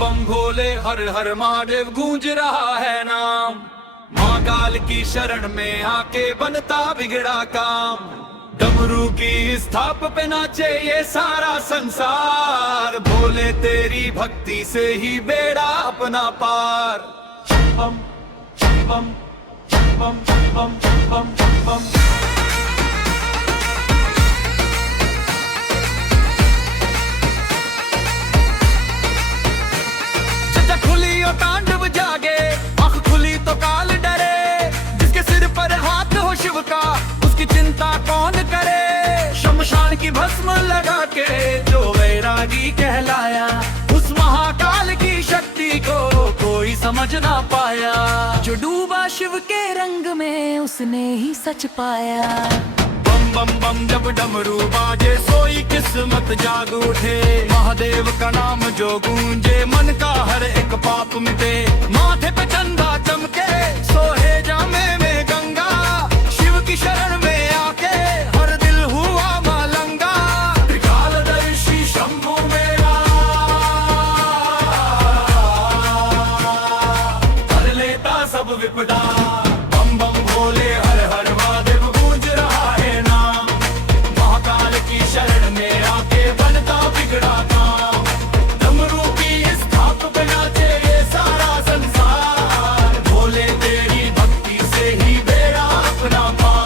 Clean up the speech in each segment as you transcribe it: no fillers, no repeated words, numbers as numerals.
बम भोले हर हर महादेव गूंज रहा है नाम। महाकाल की शरण में आके बनता बिगड़ा काम। डमरू की इस थाप पे नाचे ये सारा संसार। भोले तेरी भक्ति से ही बेड़ा अपना पार। बम बम बम बम बम बम। खुली और तांडव जागे, आँख खुली तो काल डरे। जिसके सिर पर हाथ हो शिव का उसकी चिंता कौन करे। शमशान की भस्म लगा के जो वैरागी कहलाया, उस महाकाल की शक्ति को कोई समझ ना पाया। जो डूबा शिव के रंग में उसने ही सच पाया। बम बम बम जब डमरू बाजे सोई किस्मत जाग उठे। महादेव का नाम जो गूंजे मन का हर एक पाप मिटे। माथे पे चंदा चमके सोहे जामे में गंगा। शिव की शरण में आके हर दिल हुआ मलंगा। त्रिकालदर्शी शंभु मेरा हर लेता सब विपदा। बम बम भोले हर हर महादेव गूंज रहा है नाम। महाकाल की शरण में आके बनता बिगड़ा काम। डमरू की इस थाप पे नाचे ये सारा संसार। भोले तेरी भक्ति से ही बेड़ा अपना पार।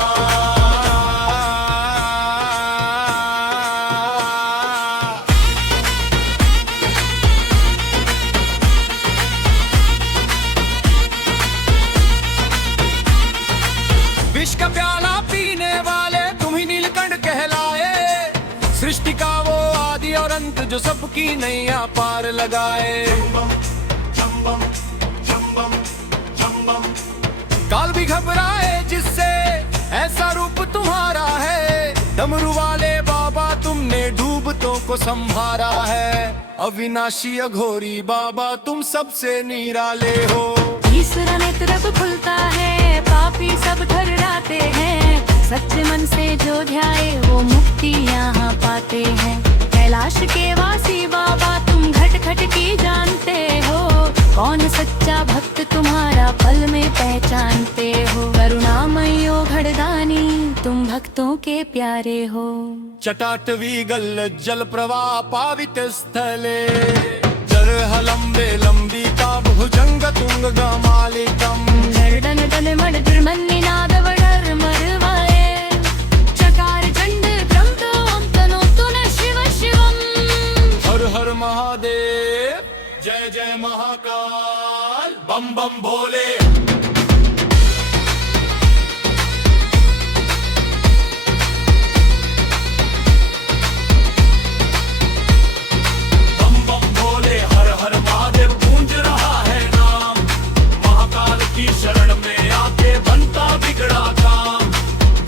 विष का प्याला पीने वाले तुम ही नीलकंठ कहलाए। सृष्टि का वो आदि और अंत जो सबकी नैया पार लगाए। काल भी घबराए जिससे ऐसा रूप तुम्हारा है। डमरू वाले बाबा तुमने डूबतों को संभारा है। अविनाशी अघोरी बाबा तुम सबसे निराले हो। तीसरा नेत्र अब खुलता है, पापी सब घबराते हैं। सच्चे मन से जो ध्याए वो मुक्ति यहाँ पाते हैं। कैलाश के वासी बाबा तुम घट घट की जानते हो। कौन सच्चा भक्त तुम्हारा पल में पहचानते हो। करुणामयो घड़दानी तुम भक्तों के प्यारे हो। चटाटवी गल जल प्रवाह पावित स्थले। जरहलंबे लंबी का भुजंग तुंग गमालिकम। डन डन मड दुर्मन्निनाद वडर मरवाए। चकार चंड ब्रह्म ओम तनो तुन शिव शिवम। हर हर महादेव जय जय महाकाल। बम बम भोले बम बम भोले हर हर महादेव गूंज रहा है नाम। महाकाल की शरण में आके बनता बिगड़ा काम।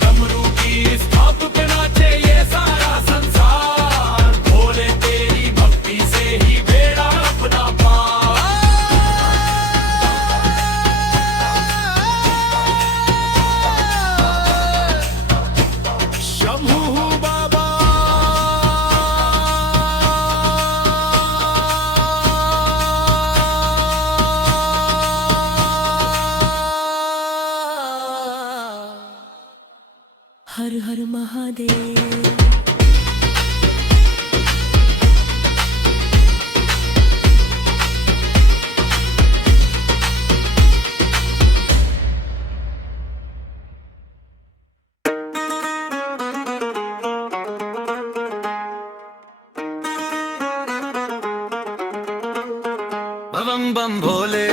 डमरू की इस थाप पे नाचे ये सारा संसार। भोले तेरी भक्ति से ही बेड़ा अपना पार। शंभू बाबा हर हर महादेव। बम बम भोले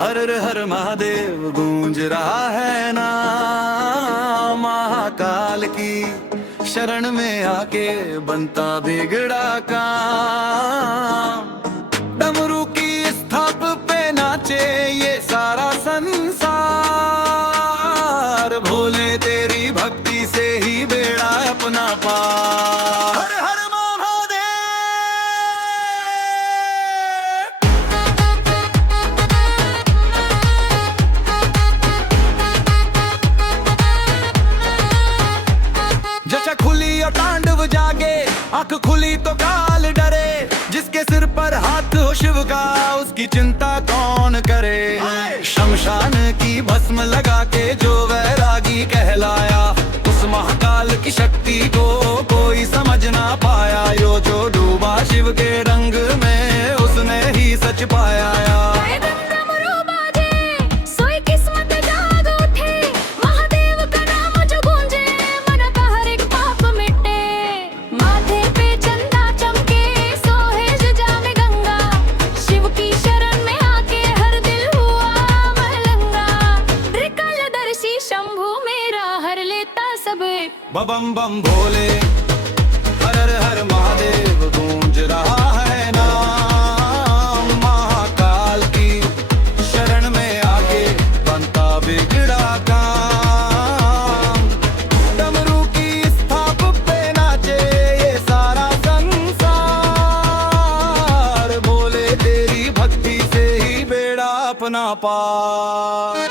हर हर महादेव गूंज रहा है नाम। महाकाल की शरण में आके बनता बिगड़ा काम। डमरू की इस थाप पे नाचे ये सारा संसार। भोले तेरी भक्ति से ही बेड़ा अपना पार। हर हर तांडव जागे, आंख खुली तो काल डरे। जिसके सिर पर हाथ शिव का उसकी चिंता कौन करे। शमशान की भस्म लगा के जो वैरागी कहलाया, उस महाकाल की शक्ति को कोई समझ ना पाया। यो जो डूबा शिव के रंग में उसने ही सच पाया। बम बम भोले हर हर हर महादेव गूंज रहा है नाम। महाकाल की शरण में आके बनता बिगड़ा काम। डमरू की स्थाप पे नाचे ये सारा संसार। भोले तेरी भक्ति से ही बेड़ा अपना पार।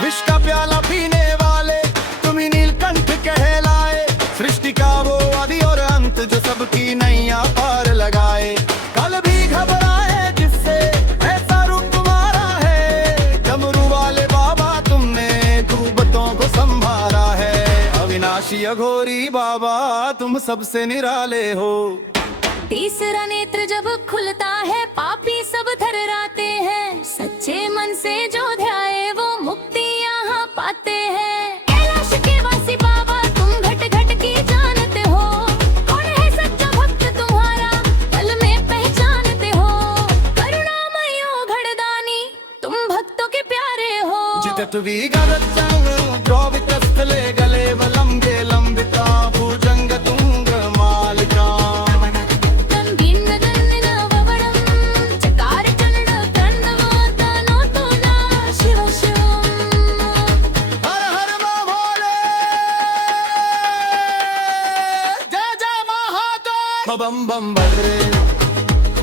विष का प्याला पीने वाले तुम ही नीलकंठ कहलाए। सृष्टि का वो आदि और अंत जो सबकी नैया पार लगाए। कल भी घबराए जिससे ऐसा रूप तुम्हारा है। डमरू वाले बाबा तुमने डूबतों को संभाला है। अविनाशी अघोरी बाबा तुम सबसे निराले हो। तीसरा नेत्र जब खुलता है पापी सब थर्राते हैं। सच्चे मन से जो ध्याए वो मुक्ति यहाँ पाते हैं। कैलाश के वासी बाबा तुम घट घट की जानते हो। कौन है सच्चा भक्त तुम्हारा पल में पहचानते हो। करुणामयो घड़दानी तुम भक्तों के प्यारे हो। जितत्वी गले गले वलंबे लंबिता भुजंग तुंग मालिका। बम बम बजरे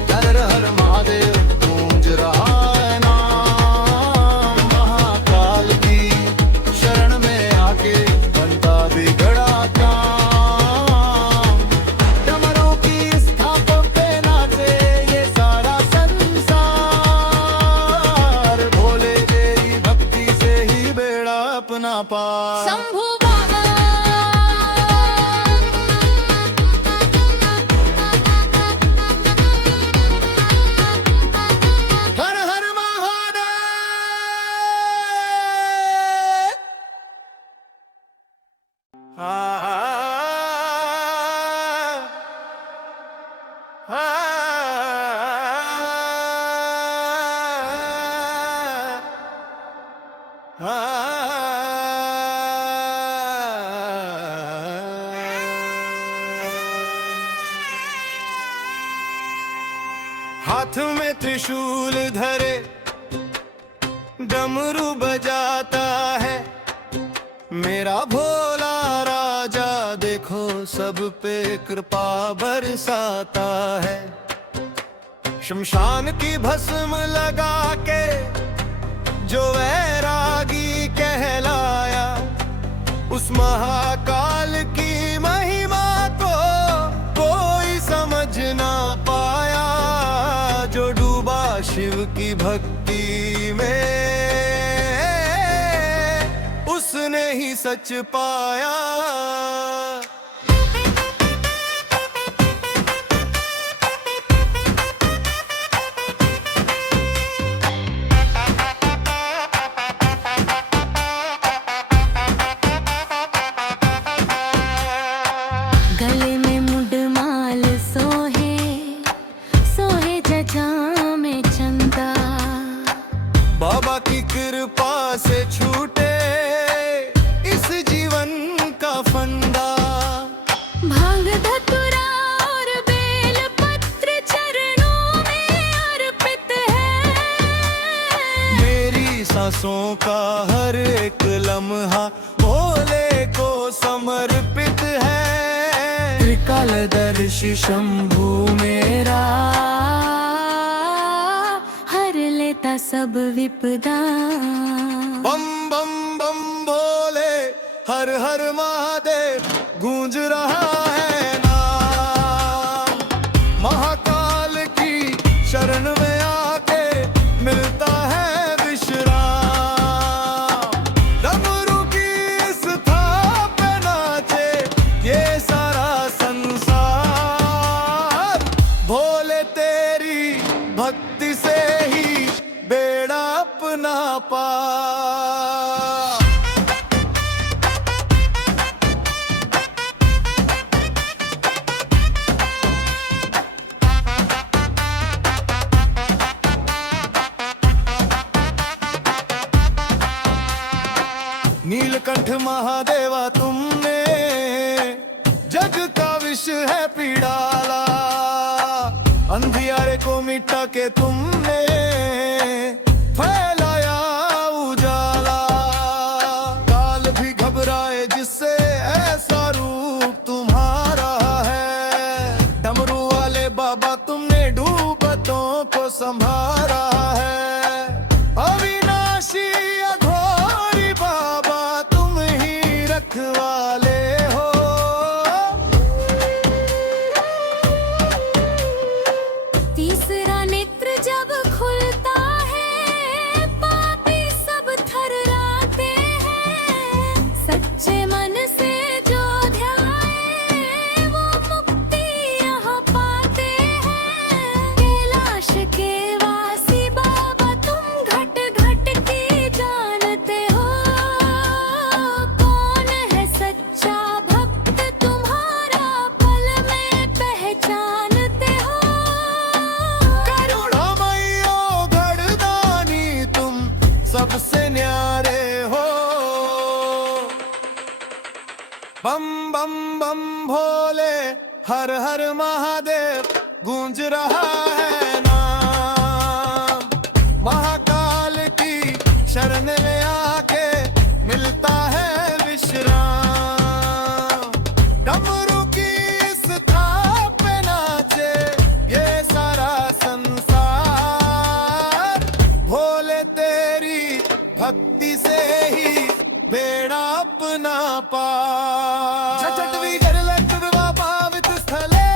हर हर महादेव गूंज रहा है नाम। महाकाल की शरण में आके बनता बिगड़ा काम। डमरू की स्थाप पे नाचे ये सारा संसार। भोले तेरी भक्ति से ही बेड़ा अपना पार। शंभु हाथ में त्रिशूल धरे डमरू बजाता है। मेरा भोला राजा देखो सब पे कृपा बरसाता है। शमशान की भस्म लगा के जो वैरागी कहलाया, उस महाकाल की महिमा को कोई समझ ना पाया। जो डूबा शिव की भक्ति में उसने ही सच पाया। गले में मुडमाल सोहे सोहे जजा में चंदा। बाबा की कृपा से छूटे इस जीवन का फंदा। भांग धतुरा और बेल पत्र चरणों में अर्पित है। मेरी सांसों का हर एक लम्हा भोले को समर्पित है। त्रिकालदर्शी शंभू मेरा हर लेता सब विपदा। बम बम बम भोले हर हर महादेव गूंज रहा है नाम। महाकाल की शरण में आके मिलता है विश्राम। डमरू की इस थाप पे नाचे ये सारा संसार। भोले तेरी भक्ति से ही बेड़ा अपना पार। नीलकंठ महादेवा तुमने जग का विष है पीड़ाला। अंधियारे को मिटा के तुमने फैलाया उजाला। काल भी घबराए जिससे ऐसा रूप तुम्हारा है। डमरू वाले बाबा तुमने डूबतों को संभाला है। अविनाशी अघोरी बाबा तुम ही रखवाले हो। तीसरा नेत्र जब खुलता है पापी सब थर्राते हैं। सच्चे मन से जो ध्याए वो मुक्ति यहाँ पाते हैं। कैलाश के वासी बाबा तुम घट घट की जानते हो। कौन है सच्चा भक्त तुम्हारा पल में पहचानते हो। करुणामयो गढ़दानी तुम सबसे न्यारे हो। बम बम बम भोले हर हर महादेव गूंज रहा है नाम। महाकाल की शरण में आके मिलता है विश्राम। डमरू की इस थाप पे नाचे ये सारा संसार। भोले तेरी भक्ति से ही बेड़ा अपना पार। झटवी गरलक्ष्मी पावित स्थले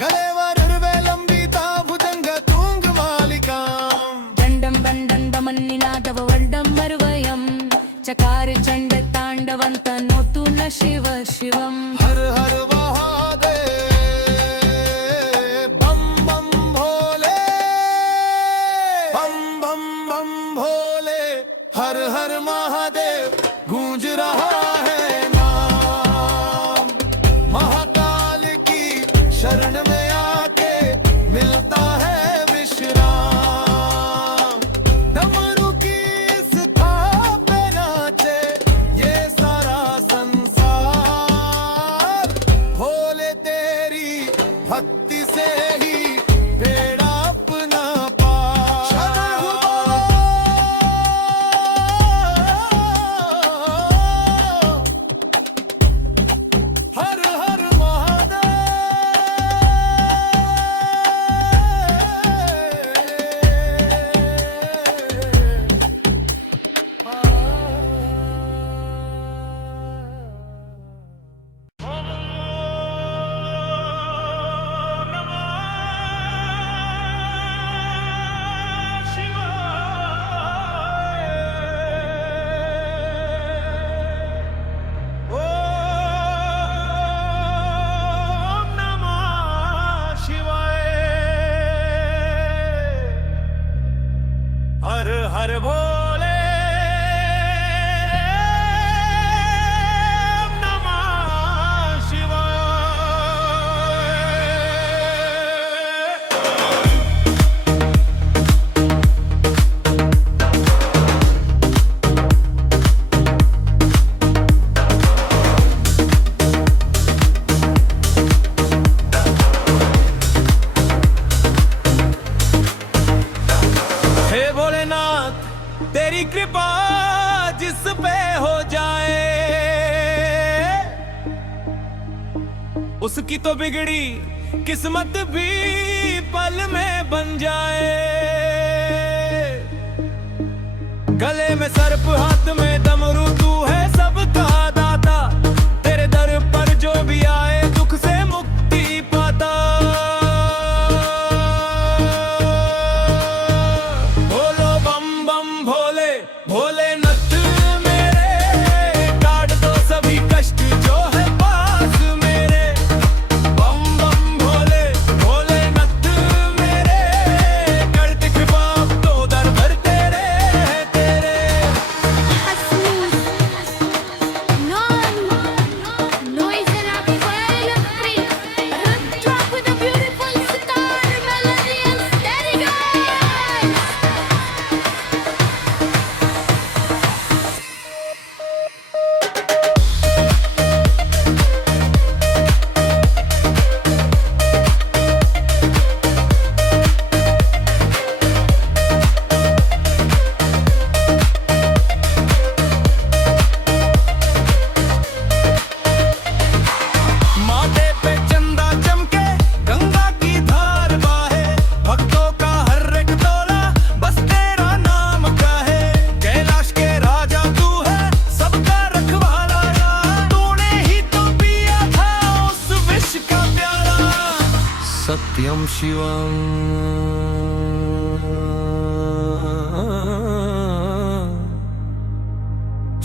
गले वरुर्वे लंबिता भुजंग तुंग मालिकाम। दण्डं बण्डं दमन्निनादव वर्डं मर्वयम् चकार चण्ड ताण्डवन्तनोतु न शिव शिवम्। हर हर महादेव बम बम भोले। बम बम बम भोले हर हर महादेव गूंज रहा है नाम। महाकाल की शरण में आके मिलता है विश्राम। डमरू की इस थाप पे नाचे ये सारा संसार। भोले तेरी भक्ति से ही बेड़ा अपना पार। हर हर हर भोले नमः हे भोलेनाथ तेरी कृपा जिस पे हो जाए उसकी तो बिगड़ी किस्मत भी पल में बन जाए। गले में सर्प हाथ में डमरू तू है सबका सत्यम शिवम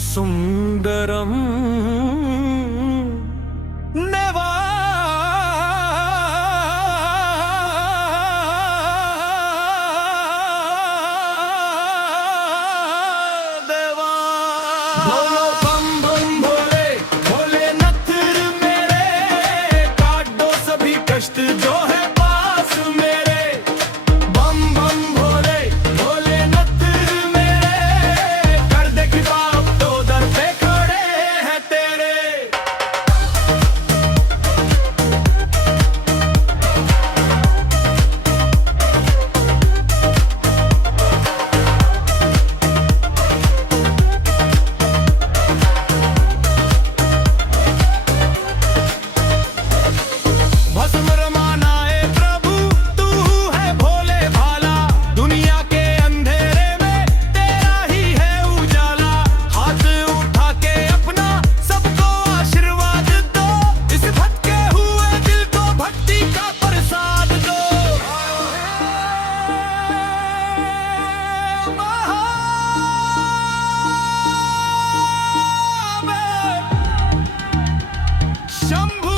सुंदरम बोलो बम बम भोले भोलेनाथ मेरे, काट दो सभी कष्ट जो है पास मेरे। बम बम भोले भोलेनाथ मेरे, कर दे कृपा अब तो दर पे खड़े हैं तेरे। भस्म रमाना ए प्रभु तू है भोले भाला, दुनिया के अंधेरे में तेरा ही है उजाला। हाथ उठा के अपना सबको आशीर्वाद दो, इस भटके हुए दिल को भक्ति का प्रसाद दो। शंभू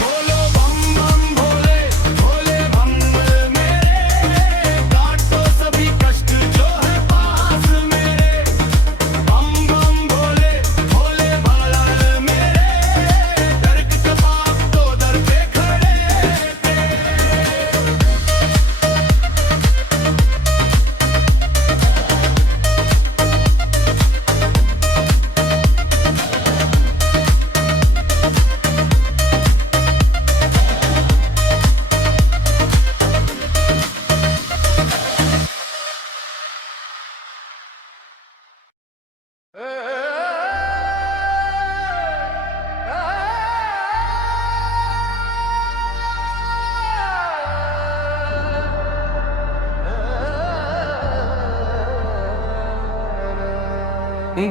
बोलो बम बम भोले भोले बम मेरे, काट दो सभी कष्ट जो है पास मेरे। बम बम भोले भोले बाला मेरे, दर के पाप तो दर पे खड़े थे।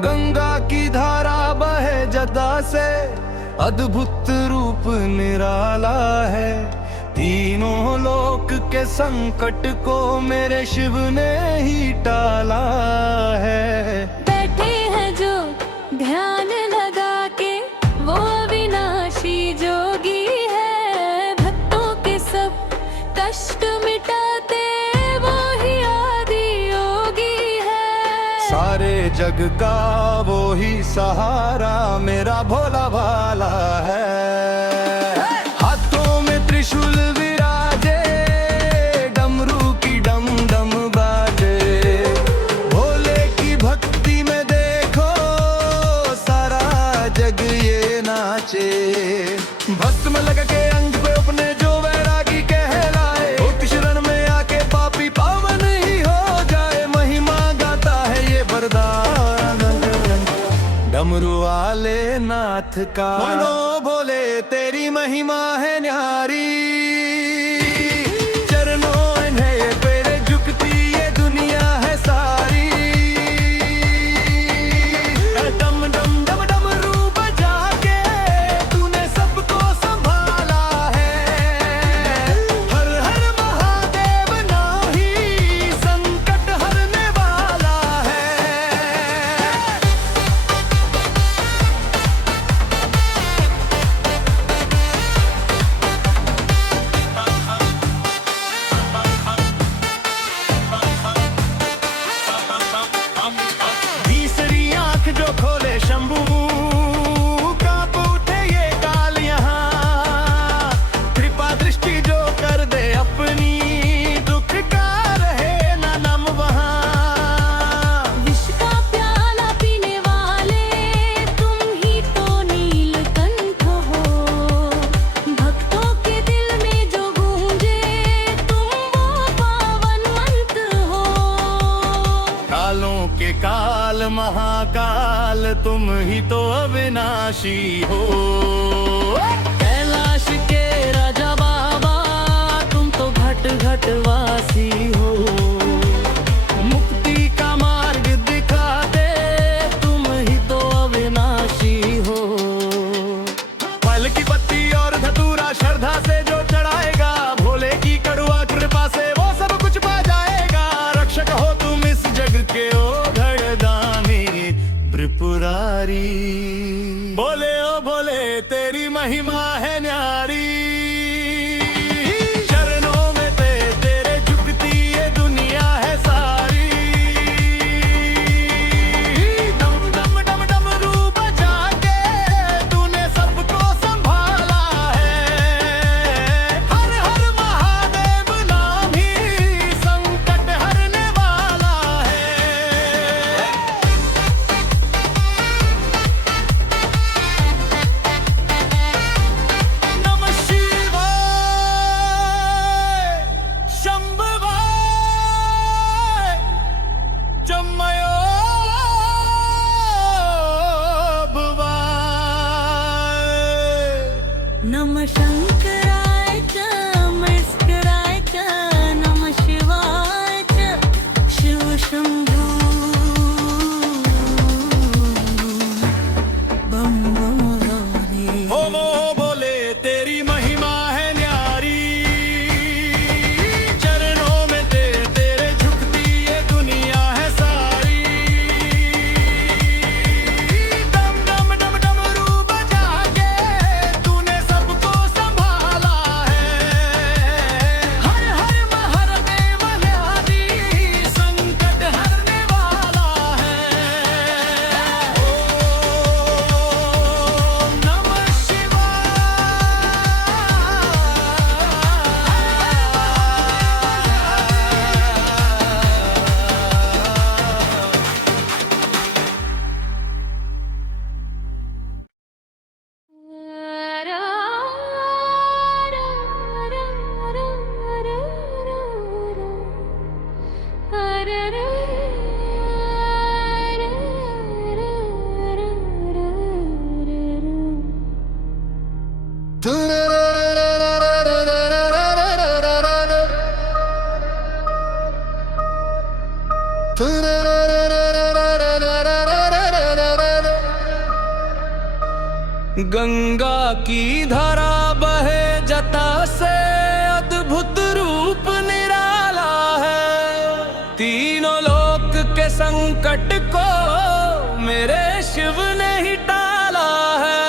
गंगा की धारा बहे जदा से, अद्भुत रूप निराला है। तीनों लोक के संकट को मेरे शिव ने ही टाला है। बैठे हैं जो ध्यान लगा के, वो अविनाशी जोगी है। भक्तों के सब कष्ट मिटाते, वो ही आदि योगी है। सारे जग का वो ही सहारा मेरा भोला भाला है। हाथों में त्रिशूल विराजे, डमरू की डम डम बाजे। भोले की भक्ति में देखो सारा जग ये नाचे। भस्म लगा के अंग पे अपने जो वैरागी कहलाए, उस शरण में आके पापी पावन ही हो जाए। महिमा गाता है ये वरदान डमरू वाले नाथ का। मानो भोले तेरी महिमा है न्यारी, चरणों में तेरे झुकती ये दुनिया है सारी। डम डम डम डमरू बजा के तूने सबको संभाला है। हर हर महादेव ना ही संकट हरने वाला है। तीसरी आंख जो खोले शंभू, कांप उठे ये काल यहाँ। कृपा दृष्टि जो कर दे अपनी, दुख का रहे ना नम वहाँ। विष का प्याला पीने वाले तुम ही तो नीलकंठ हो। भक्तों के दिल में जो गूंजे, तुम वो पावन मंत्र हो। कालों के काल महाकाल तुम ही तो अविनाशी हो। कैलाश के राजा बाबा तुम तो घट घट वासी हो। मुक्ति का मार्ग दिखा दे, तुम ही तो नमः शंकराय च मस्कराय च नमः शिवाय च शिव शंभो बम बम गौरी ओम ओम बोले तेरी महिमा है न्यारी, चरणों में तेरे झुकती ये दुनिया है सारी। डम डम डम डमरू बजा के तूने सबको संभाला है। हर हर महादेव न्यारी संकट हरने वाला है। ओम नमः शिवाय। गंगा की धारा बहे जटा से अद्भुत रूप निराला है। तीनों लोक के संकट को मेरे शिव ने ही टाला है।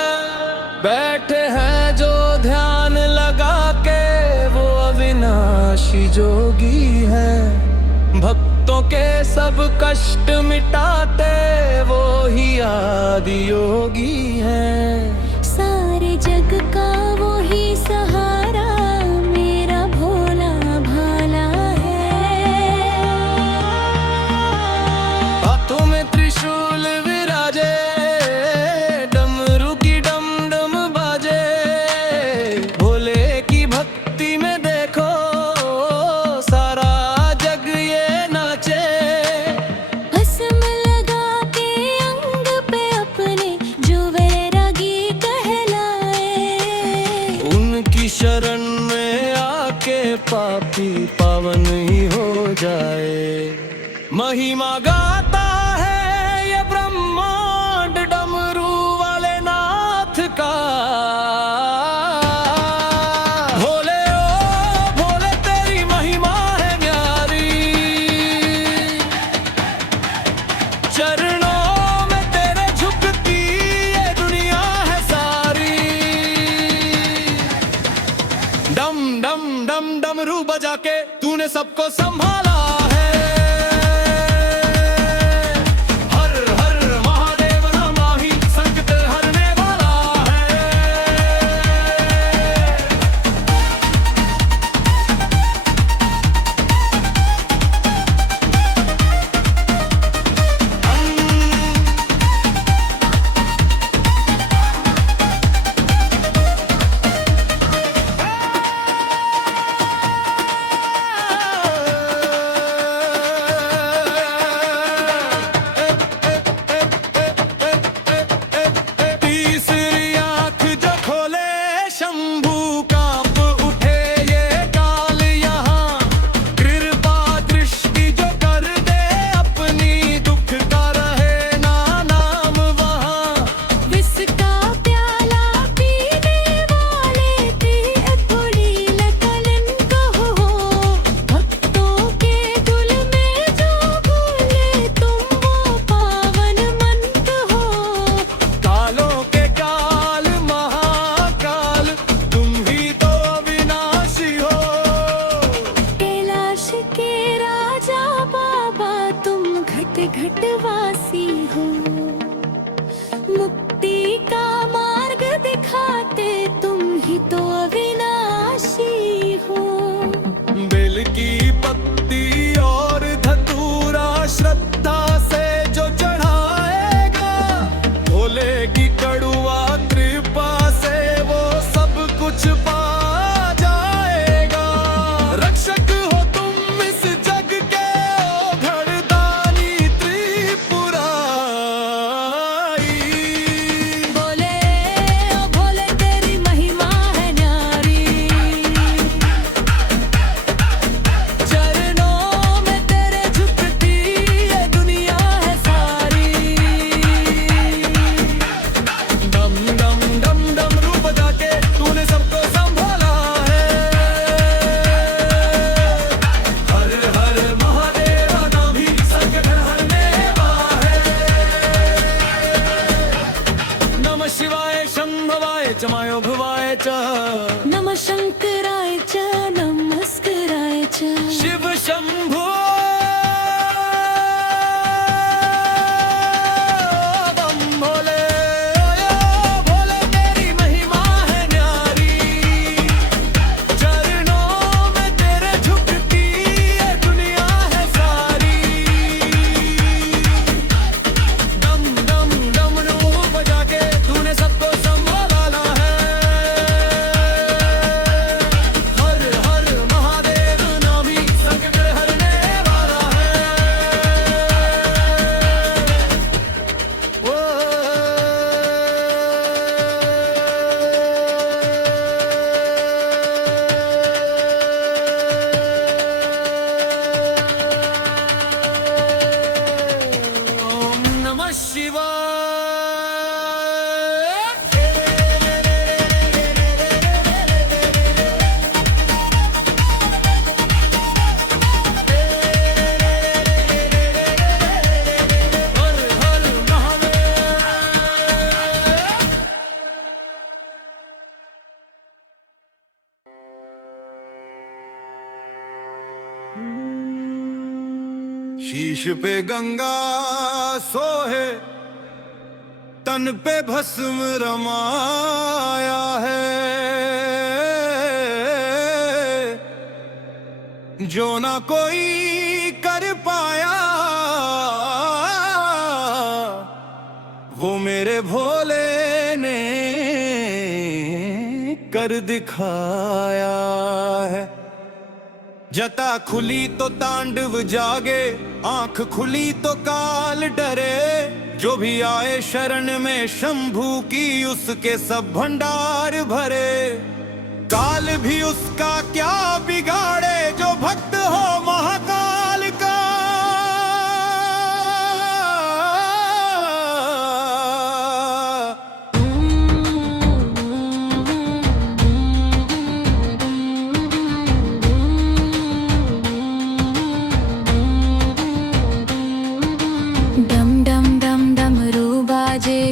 बैठे हैं जो ध्यान लगा के वो अविनाशी जोगी है। भक्तों के सब कष्ट मिटाते वो ही आदि योगी है। सारे जग का वो ही सहारा मेरा भोला भाला है। हाथों में त्रिशूल विराजे, डमरू की डम डम बाजे। भोले की भक्ति में देखो सारा जग ये नाचे। भस्म लगा के अंग पे अपने जो वैरागी कहलाए। उनकी शरण में आके पापी पावन ही हो जाए। महिमा गाता है ये ब्रह्मांड डमरू वाले नाथ का। भोले ओ भोले तेरी महिमा है न्यारी, चरणों में तेरे झुकती ये दुनिया है सारी। डम डम डम डमरू बजा के तूने सबको संभाला है। हर हर महादेव नामा ही संकट हरने वाला है। तीसरी आंख जो खोले शंभू कांप उठे ये काल यहाँ। कृपा दृष्टि जो कर दे अपनी दुख का रहे ना नाम वहाँ। विष का प्याला पीने वाले थे थोड़ी लकलन कहो। भक्तों के दिल में जो भूले तुम वो पावन मंत्र हो। कालों के काल महाकाल तुम ही तो अविनाशी हो। कैलाश के राजा बाबा तुम घट घट वासी हो। मुक्ति का मार्ग दिखाते तुम ही तो अविनाशी हो। बेल की पत्ती और धतूरा श्रद्धा से जो चढ़ाएगा। भोले की कड़ुआ कृपा से वो सब कुछ पा जाएगा। रक्षक हो तुम इस जग के ओ घरदानी त्रिपुरारी। बोले ओ भोले तेरी महिमा है न्यारी। शीश पे गंगा सोहे, तन पे भस्म रमाया है, जो ना कोई कर पाया वो मेरे भोले ने कर दिखाया है। जता खुली तो तांडव जागे, आंख खुली तो काल डरे, जो भी आए शरण में शंभू की उसके सब भंडार भरे। काल भी उसका क्या बिगाड़े, जो भक्त हो महाकाल का।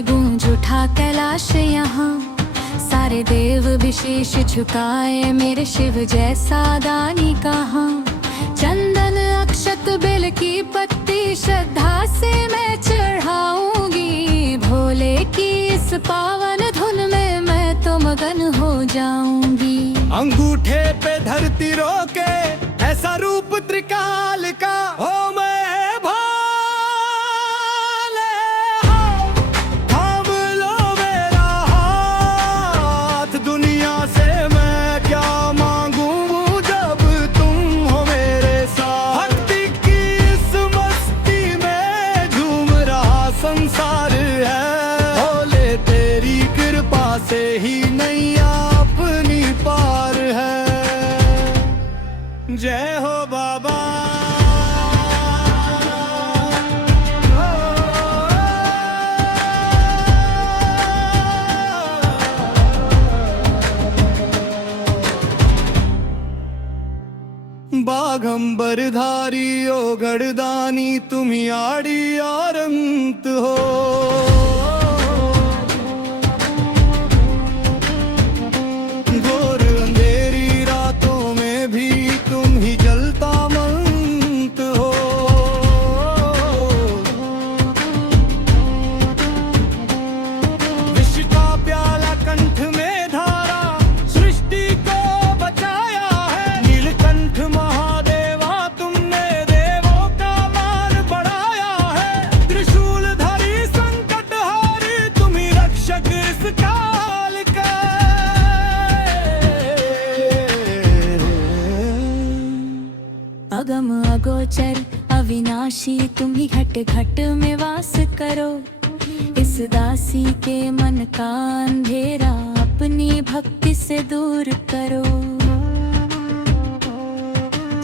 गूंज उठा कैलाश यहाँ, सारे देव विशेष झुकाए, मेरे शिव जैसा दानी कहाँ। चंदन अक्षत बेल की पत्ती श्रद्धा से मैं चढ़ाऊंगी, भोले की इस पावन धुन में मैं तो मगन हो जाऊंगी। अंगूठे पे धरती रोके ऐसा रूप त्रिकाल का हो, मैं संसार है। भोले तेरी कृपा से ही नैया अपनी पार है। जय हो बाबा। बाघंबरधारी ओ गढ़दानी, तुम्ही आड़ी और अंत हो। घोर अंधेरी रातों में भी तुम ही जलता मंत हो। विष का प्याला कंठ में धारा, सृष्टि को बचाया है। नीलकंठ महादेवा तुमने देवों का मान बढ़ाया है। त्रिशूलधारी संकटहारी तुम ही रक्षक इस काल का। अगम अगोचर अविनाशी तुम ही घट घट में वास करो, इस दासी के मन का अंधेरा अपनी भक्ति से दूर करो।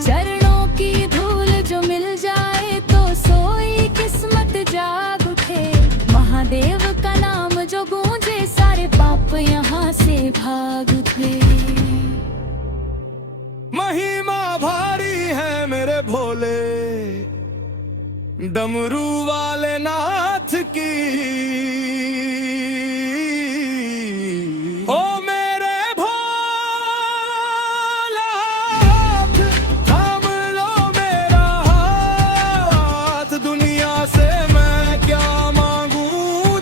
चरणों की धूल जो मिल जाए तो सोई किस्मत जाग उठे, महादेव का नाम जो गूंजे सारे पाप यहाँ से भाग उठे। महिमा भारी है मेरे भोले, डमरू वाले नाथ की। ओ मेरे भोला, थाम लो मेरा हाथ। दुनिया से मैं क्या मांगू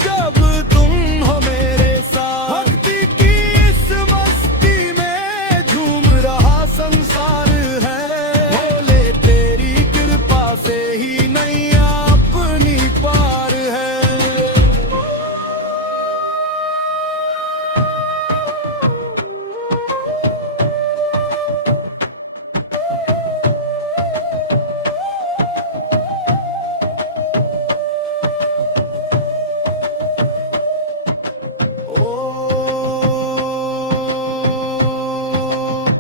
जब तुम हो मेरे साथ। भक्ति की इस मस्ती में झूम रहा संसार है। भोले तेरी कृपा से ही नैया अपनी पार है। ओ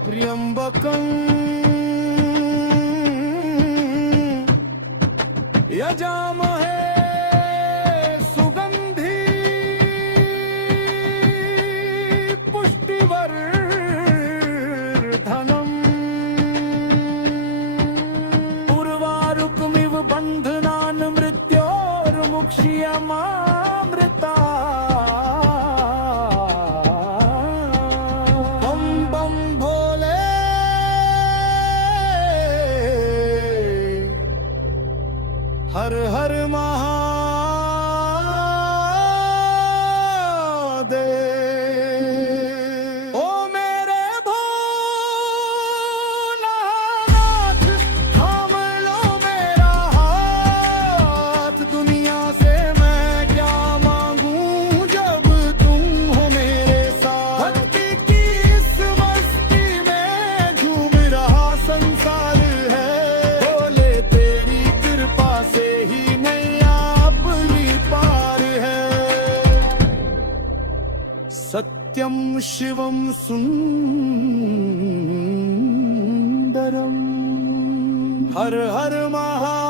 त्र्यंबकं यजामहे सुगंधि पुष्टिवर्धनम्। उर्वारुकमिव बन्धनान् मृत्योर्मुक्ष्यमामृता। बम बम भोले, हर हर महादेव। ओ मेरे भोलानाथ, थाम लो मेरा हाथ। दुनिया से मैं क्या मांगू जब तुम हो मेरे साथ। भक्ति की इस मस्ती में झूम रहा संसार है। बोले तेरी कृपा से ही नैया अपनी पार है। सत्यम शिवम सुंदरम, हर हर महादेव।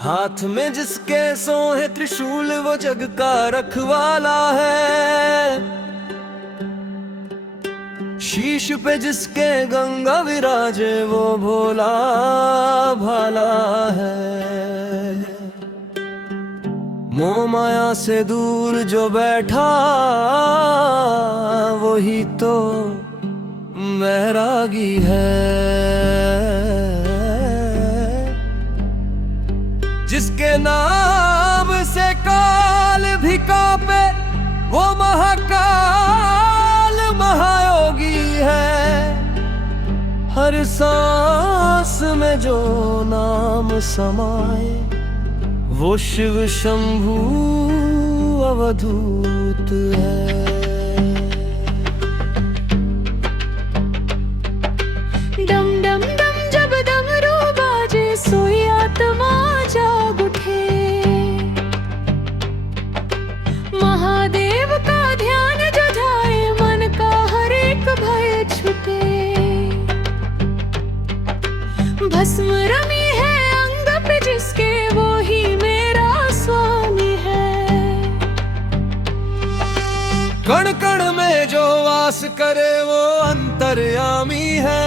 हाथ में जिसके सोहे त्रिशूल वो जग का रखवाला है। शीश पे जिसके गंगा विराजे वो भोला भाला है। मोह माया से दूर जो बैठा वही तो बैरागी है। जिसके नाम से काल भी कांपे वो महाकाल महायोगी है। हर सांस में जो नाम समाए वो शिव शंभू अवधूत है। डम डम डम जब डमरू बाजे सोई आत्मा जाग उठे। महादेव का ध्यान जो जाए मन का हर एक भय छूटे। भस्म रमी है अंग पे जिसके वो ही मेरा स्वामी है। कण कण में जो वास करे वो अंतर्यामी है।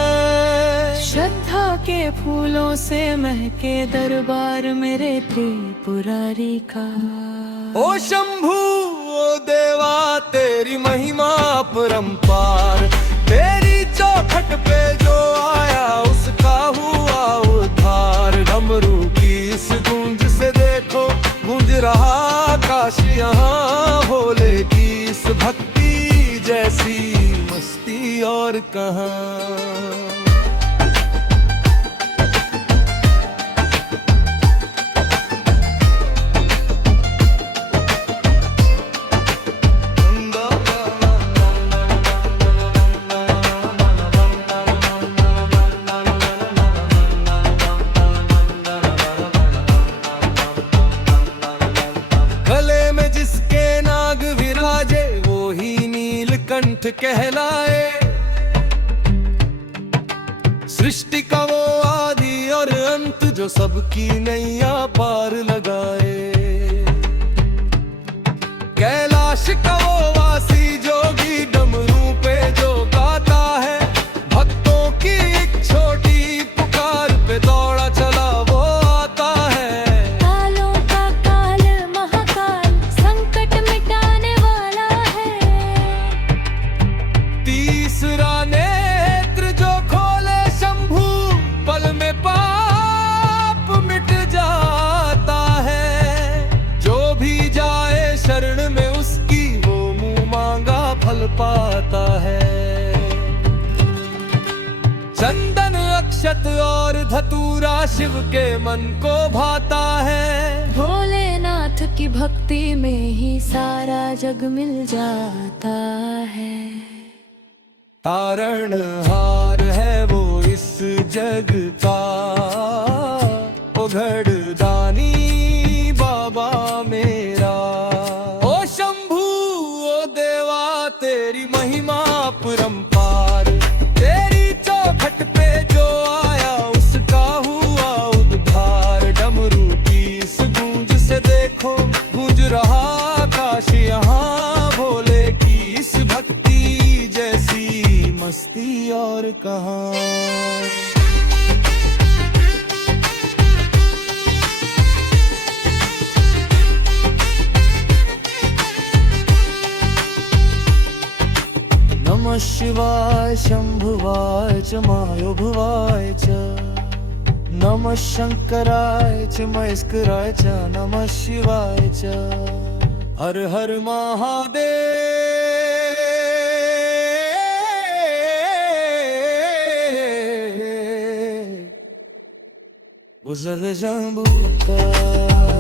श्रद्धा के फूलों से महके दरबार मेरे त्रिपुरारी का। ओ शंभू ओ देवा तेरी महिमा परंपार। तेरी चौखट पे जो आया उसका हुआ उद्धार। डमरू की इस गूंज से देखो गूंज रहा आकाश यहाँ। भोले की इस भक्ति जैसी मस्ती और कहाँ। कंठ कहलाए। सृष्टि का वो आदि और अंत जो सबकी नैया पार लगाए। कैलाश का वो वासी जोगी डमरू पे जो गाता है। भक्तों की एक छोटी पुकार पे दौड़ा चला वो आता है। कालों का काल महाकाल संकट मिटाने वाला है। तीसरा नेत्र जो खोले शंभू पल में पाप मिट जाता है। जो भी जाए शरण में उसकी वो मुंह मांगा फल पाता है। चंदन अक्षत और धतूरा शिव के मन को भाता है। भोलेनाथ की भक्ति में ही सारा जग मिल जाता है। तारणहार है वो इस जग का। ओ घड़दानी बाबा मेरा। ओ शंभू ओ देवा तेरी महिमा परंपार। तेरी चौखट पे जो आया उसका हुआ उद्धार। डमरू की इस गूंज से देखो गूंज रहा आकाश यहाँ। भोले की इस भक्ति जैसी मस्ती और कहाँ। नमः शिवाय शंभुवाय च मायोभुवाय च नमः शंकराय च महेश्वराय च नमः शिवाय च हर हर महादेव गुजर जंबूका